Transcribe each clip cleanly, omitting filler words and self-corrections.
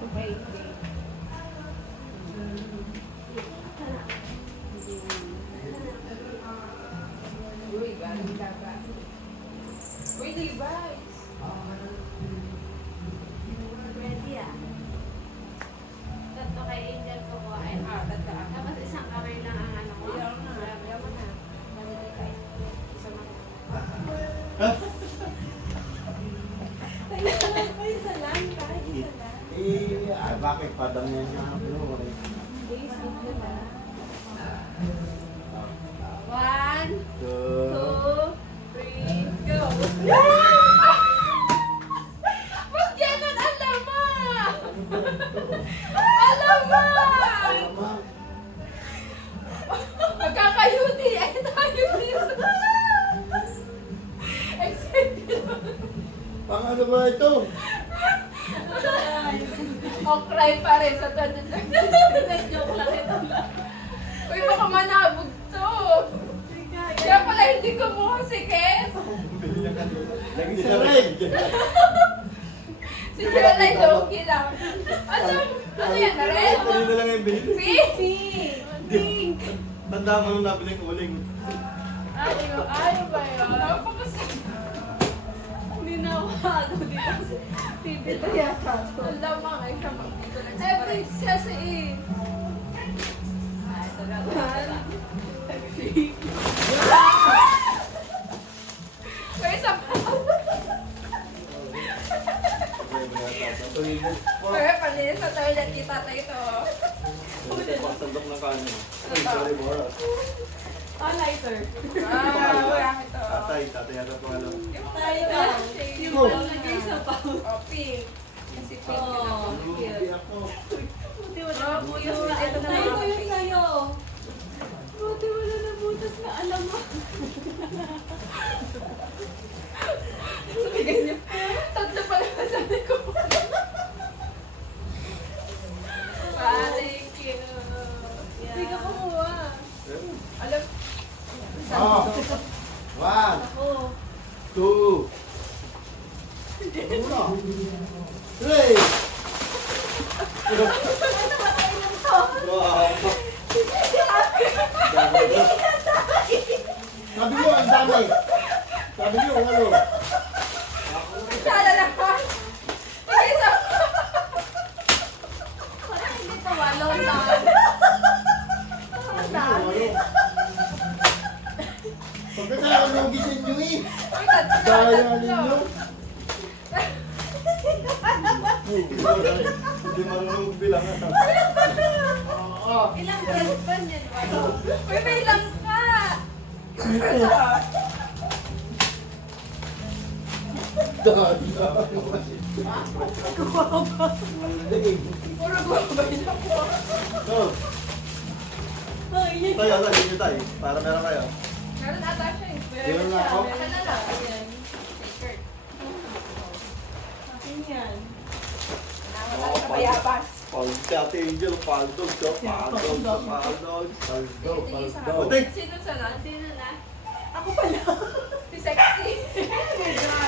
Friday. Uy, galing dagat. Uy, Levi's. Ready ah. Tatlo kay Angel ko po ay. Tatlo ako. Tapos isang kamay lang ang ano ko. Ayaw na. Ayaw mo na. Malagay ka isa man. Isa lang. Kahit isa lang. Bakit padam niya niya? Facebook na lang. 1, 2, 3, go! Ba't ganun? Alam mo! Alam mo! Magkakayuti ay tayo dito. Excited. Pang ano ba ito? O cry pa rin sa tanong. Joke lang ito lang. Uy, baka manabog to. Kaya pala hindi kumuha si Kes. Lagi sa red. Si Caroline Loki lang. Ano yan? Red? Kanina lang yung binili. Pink? Pink. Tanda mo nung nabili ko uling. Ayaw ba yun? Napakasaya. Hindi na ako ano dito kasi pipito yata to. Ang lamang ay siya dito Eh, nagsiparay. please kasi eh. Ito na. Kaya sa... Kaya palinis sa toilet ni tatay ito. Pasandok ng kanin. Ay, sorry, Boras. Lighter. Wala ito. Tatay yata po alam. Tayo ka. Yung lagay sa pao. O, pink. Kasi pink Oo. yun. Hindi ako. Buti wala Oh, na butas yun. na Ito ano. na Tayo yung yung sa'yo. Buti wala na butas na alam mo. Ganyan. Tatlo pa naman sabi ko. Thank you. Hindi ka kumuha. Alam, Oh. One, Ako. two, uno, three. Wow. Sabi mo, ang dami. Sabi mo, ano? sala lang pa. Isa. Parang hindi to walo lang. Ang dami. Pagkakala ko gisin nyo eh. Uy, tatlo. Daya Tatlo. ninyo. Hindi marunong bilang. Oo. Ilang beses ba niyan? Uy, may lang ka. Daya. Puro gumabay na po. So, Ay, tayo, tayo. Para meron kayo. Meron ata siya eh. Meron na ako. Ano na lang. Ayan. T-shirt. akin yan. Wala sa bayabas. Ate Angel, paldog. Butik. Sino sa na? Sino na? Ako pala. Si Sexy.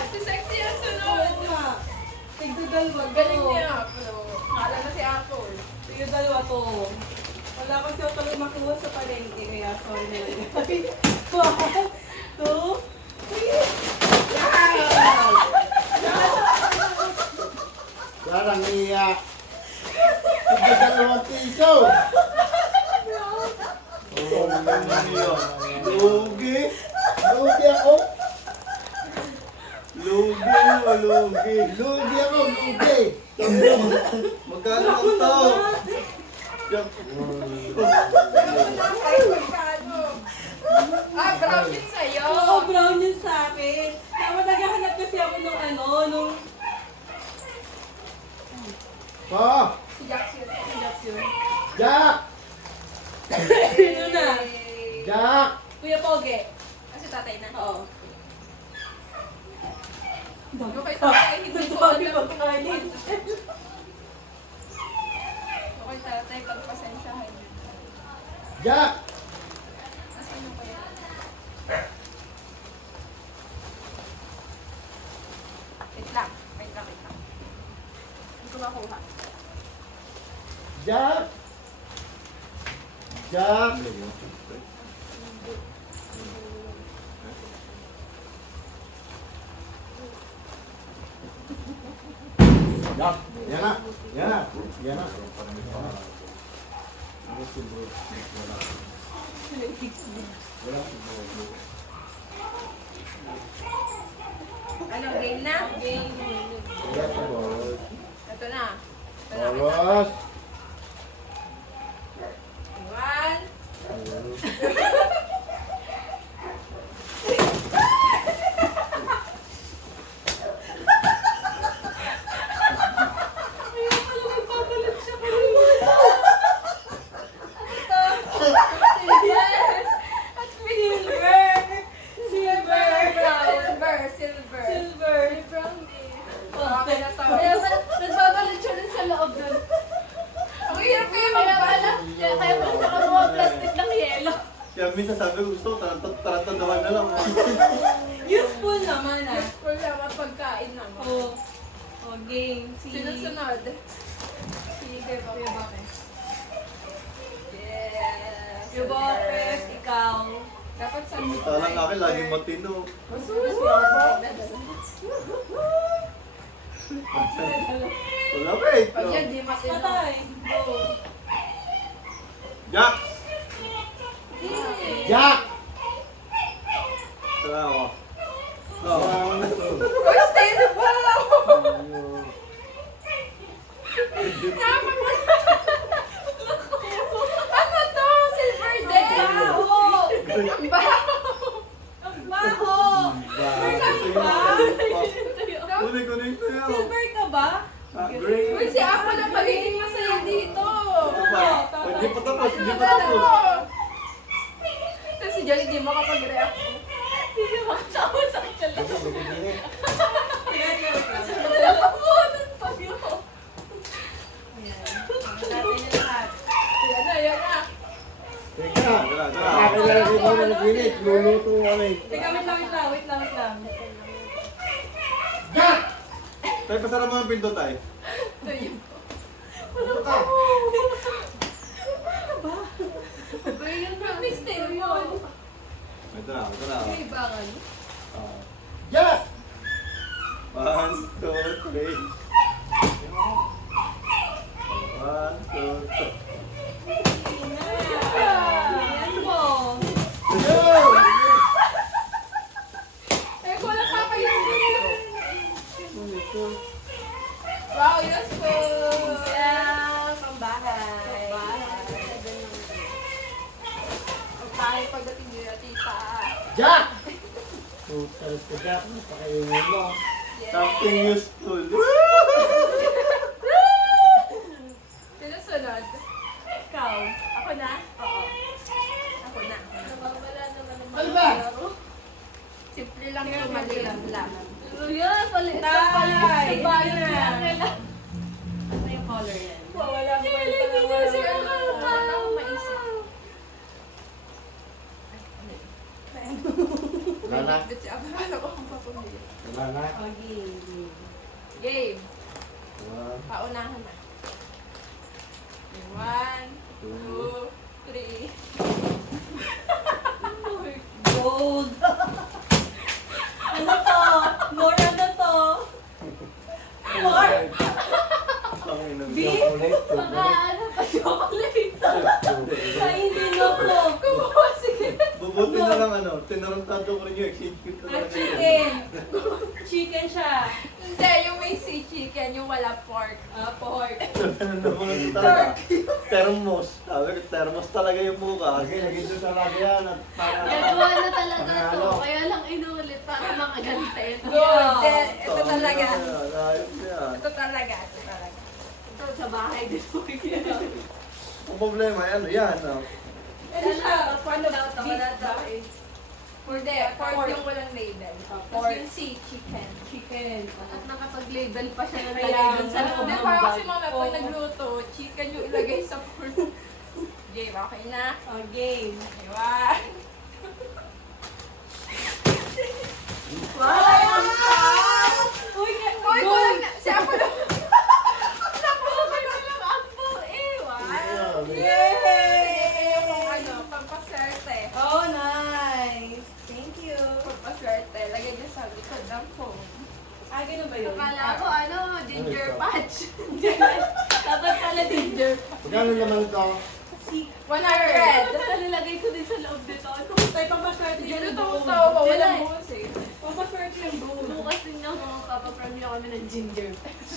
Si Sexy ang sunod. Oo nga. Tigdadalwa to. Galing niya. Kala na si Apple. Tigdadalwa to. Wala kasi ako talagang makuha sa palengke, kaya sorry na lang. 1, 2, 3. Larang iya. Tigil dalawang piso. Oh, iya. Lugi. Lugi ako. Lugi ako, lugi. Magkano ang to? Ay, magkano? Brown yun sa'yo. Oo, brown yun sa akin. Tama, naghahanap kasi ako nung nung... Pa! Si Jax yun. Si Jax yun. Jack! Sino na? Jack! Kuya Poge. Kasi tatay na. Oo. Yung kay tatay, hindi ko alam kung pagkain. Yung kay tatay, pagpasensyahan. Jack! Nasaan yung kaya? Wait lang. Wait lang. Hindi ko makuha. Jack! Jack! Jack! Yan na! Yan na! Yan na! Wala. Ano, game na? Game. Yan na, boss. Ito na. Ito na. Boss! One. Yes! At silver! Silver! Silver! Silver. Brown eh. Okay na to. Nagbabalot siya dun sa loob dun. Ang hirap kayo Kaya pala, magbala. kaya pala nakakuha plastic ng yelo. Kaya minsan sabi ko gusto ko, tarantandahan na lang. Useful naman ah. Useful naman pagkain naman. Oh. Oh, game. Sunod-sunod. Sige, Kuya Bakes. Yes. Kuya Bakes, ikaw. Dapat sa Salang akin, laging matino. Wala ba eh. Pag yan, di matino. Patay. Go. Jack! Jack! Tara ako. Oh. Uy, stay the ball! Ano to? Silver din! Baho! Baho! Ang baho! Kunin ko yun. Silver ka ba? Great. Uy, si Ako na magiging masaya dito. Ito pa. Hindi pa tapos, hindi pa Ano? tapos. Tapos si Joy, di makapag-react. Hindi niya makatawa sa kanya lang. Nakabunan pa yun. Yan na, yan na. Teka! Tara, tara. Nakakilala ko ng pinit. Luluto kami. Teka, wait lang. Jack! Tayo, pasara mo ang pinto tayo. Ito yun. Ano ka? Uy, yun na. Mistake mo. Ito na, ito na. May ibangan. Jack! 1, 2, 3. 1, 2, 3. Yan po. Go! Eh, wala pa kayo. Wow, useful. Yeah, pambahay. Ang bahay pagdating nila, tita. Jack! Talas ka, Jack. Pakainin mo. Something useful. Sinusunod. Ikaw. Ako na? Oo. Ako na. Nawawala naman ang Ano ba? laro. Simple lang ito, maliit lang. Yan, palit na Tay! palit sa bayan Yan. niya. Kailan? Ano yung color yan? Wala pa Kailan hindi na siya Wala akong maisip. Wala na. Bit siya. Wala ko akong papumili. Wala na. Okay. Game. One, Paunahan na. 1, 2, 3. Gold. Ano to? More ano to? More? Tangin ng Beef? chocolate, Baka chocolate. ano pa chocolate. Kain din ako. Kumuha, sige. Bubuti na lang ano, tinarantado ko rin yung execute ko Ah, talaga. chicken. Chicken siya. Hindi, yung may sea chicken, yung wala pork. Ah, pork. Ano naman ito talaga? Thermos. Sabi ko, thermos talaga yung mukha. Sige, naging doon talaga yan. At para... Gagawa na talaga to. Panalo. Kaya lang inulit para makagante. Good. Ito talaga. Ayos yan. Ito talaga. Ito talaga. Ito sa bahay din mo. Ang problema, ano yan? Oh. Ano siya? Paano daw ito? Beef Wala ba? daw eh. Hindi, pork yung walang label. Ah, Tapos pork. yung sea chicken. Chicken. At nakapag-label pa siya ng Kaya, lagay dun sa loob Hindi, ng parang bag. kasi mamaya Oo. pag nagluto, chicken yung ilagay sa pork. Game, okay na? Oh, game. Iwan. Uy, Uy, kulang na. Si Apo na. Nakuha na lang ang po eh. Wow. yun? Akala ko ano, ginger patch. Dapat pala ginger. Magkano naman ito? 100. Tapos nilagay ko din sa loob nito. Ano? Tayo pampaswerte Hindi yung na buo. tawa, Diyan walang na. buhos eh. Pampaswerte yung buo. Bukas din ako magpapapremyo kami ng ginger patch.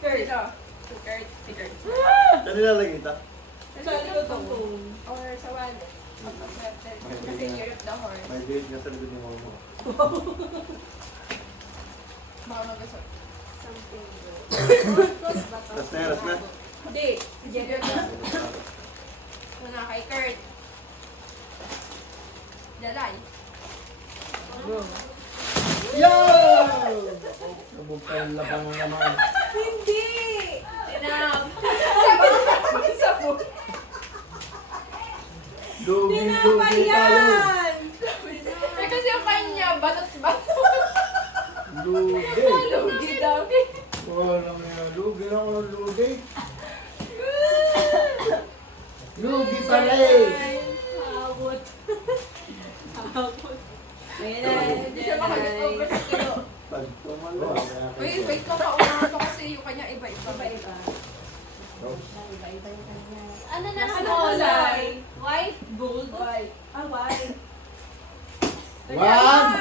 Kurt. Si Kurt. Si Kurt. Saan nilalagay ito? Sa likod ng phone. Or sa wallet. Pagpaswerte. Kasi year of the horse. May date nga sa likod ni Momo. Baka magasot. Something good. Tas na, tas na. Hindi. Year of the Muna kay Kurt. Jalay. Yo! Sabog pa yung labang naman. Hindi! Tinap. Isa po. Tinapay Lugi tayo. yan! Eh kasi yung kanya, batot-batot. Lugi. Lugi daw. Wala mo yan. Lugi lang ako ng lugi. Lugi pala eh. Awot. Ayan na. Hindi siya makalit-over sa kilo. Pag tumalo. Wait ka pa. Unahan ko kasi yung kanya iba-iba. Iba-iba. Iba-iba yung kanya. Ano na Ano kulay? kulay? White? Gold? White. Ah, white. One,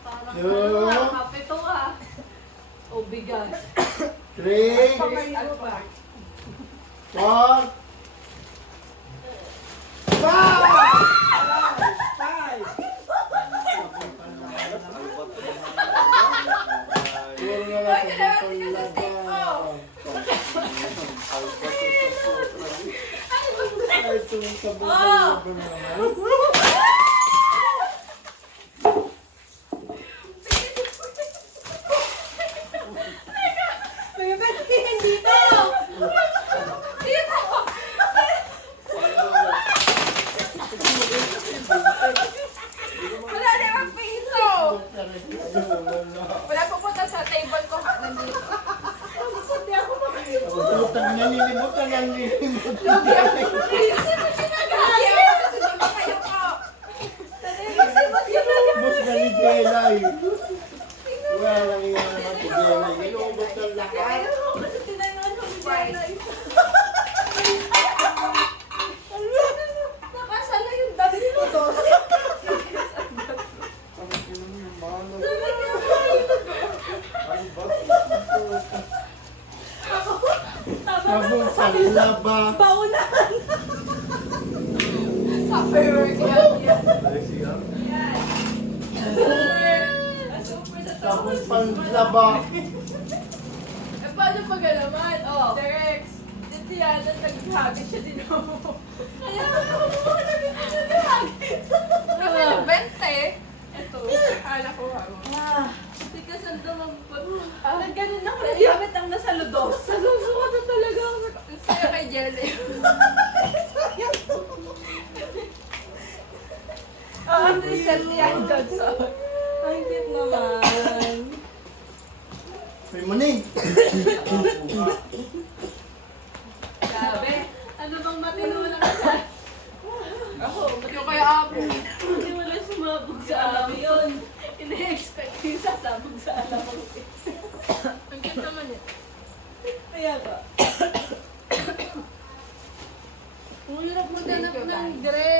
Parang Two. ano ah, kapito ah. Oh, bigas. three, Pamarino pa. 4, 5! Ay, kailangan tingnan sa stick ko. May batiin dito! Dito! Wala na yung piso! Wala pupunta sa table ko ha, nandito. Hindi ako makikita. Putang nalilimutan ang nililimutan. Kasi mo ginagaya! Kasi di ba kayo ko? Ubus na ni Jelay. Wala lang yan naman si Jelay. Inubos ng lahat. Kasi tinanong ko si Jenna. Nakasala yung dami mo dos. Sabong panlaba. Paunahan! Sa firework yan. Ay, siya. Super na Sabong panlaba. Eh, paano pag alaman? Oh. Derex, dito yan, at naghagis siya din ako. Kaya ako na dito naghagis. Kasi yung 20, ito, hala ko ako. Tikas ang dumambot. Nagganon ako. Gamit ang nasa ludos. Nasusuko na talaga ako. Sa'yo kay Jelly. Ang reset ni Ann Johnson. Ang cute naman. May maning. Grabe. Ano bang matino na ka? Ako, yung kaya ako. Hindi mo lang sumabog sa alam yun. Ina-expect ko yung sasabog sa alam mo. Ang cute naman eh. Kaya ba? Ang hirap maghanap Thank you, ng guys. dress.